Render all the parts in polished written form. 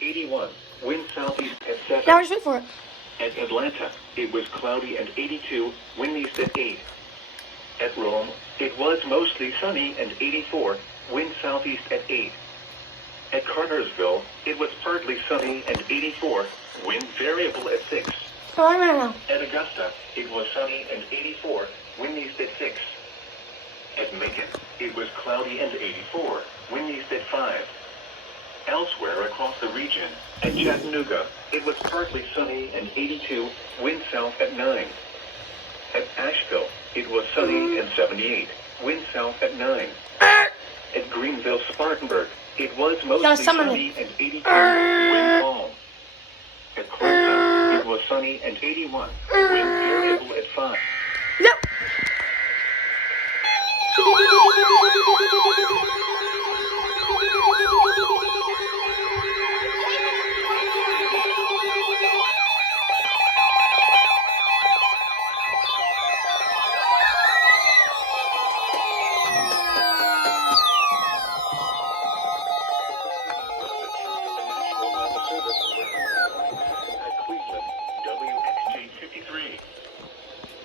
81. Wind southeast at 7. Now just wait for it. At Atlanta, it was cloudy and 82. Wind east at 8. At Rome, it was mostly sunny and 84. Wind southeast at 8. At Cartersville, it was partly sunny and 84. Wind variable at 6. Come on right now. At Augusta, it was sunny and 84. Wind east at 6. At Macon, it was cloudy and 84. Wind east at 5. Elsewhere across the region, at Chattanooga, it was partly sunny and 82. Wind south at 9. At Asheville, it was sunny and 78. Wind south at 9. At Greenville, Spartanburg, it was mostly sunny and 82. Wind calm. At Clemson, it was sunny and 81. Wind variable at 5. Yep.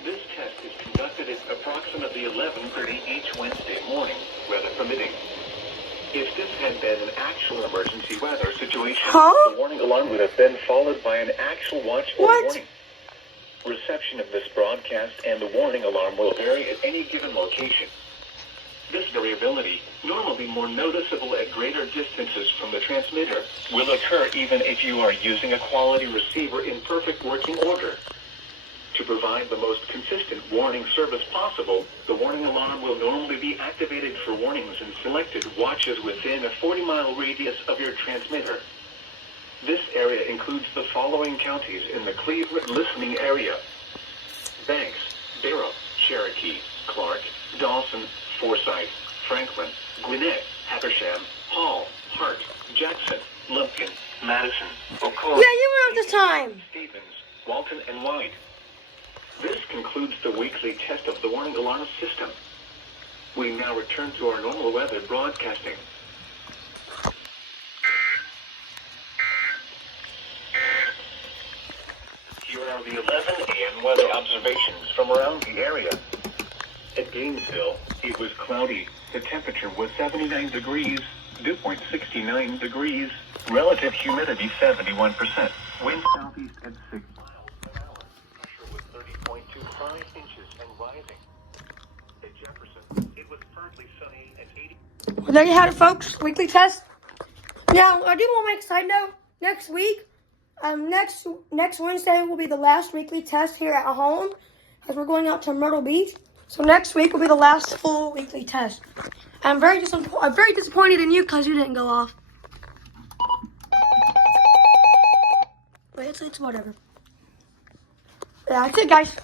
This test is conducted at approximately 11:30 each Wednesday morning, weather permitting. If this had been an actual emergency weather situation, the warning alarm would have been followed by an actual watch or warning. Reception of this broadcast and the warning alarm will vary at any given location. This variability, normally more noticeable at greater distances from the transmitter, will occur even if you are using a quality receiver in perfect working order. To provide the most consistent warning service possible, the warning alarm will normally be activated for warnings in selected watches within a 40-mile radius of your transmitter. This area includes the following counties in the Cleveland listening area: Banks, Barrow, Cherokee, Clark, Dawson, Forsyth, Franklin, Gwinnett, Habersham, Hall, Hart, Jackson, Lumpkin, Madison, Oconee, Yeah, you went out this time. Stevens, Walton, and White. This concludes the weekly test of the warning alarm system. We now return to our normal weather broadcasting. Here are the 11 a.m. weather observations from around the area. At Gainesville, it was cloudy. The temperature was 79 degrees, dew point 69 degrees, relative humidity 71%, wind southeast at 6 miles an hour. Pressure was 30.25 inches and rising. At Jefferson, it was partly sunny and 80. Well, there you have it, folks. Weekly test. Now, I do want to make a side note. Next week, next Wednesday will be the last weekly test here at home, as we're going out to Myrtle Beach. So next week will be the last full weekly test. I'm very disappointed in you because you didn't go off. But it's whatever. Yeah, that's it, guys.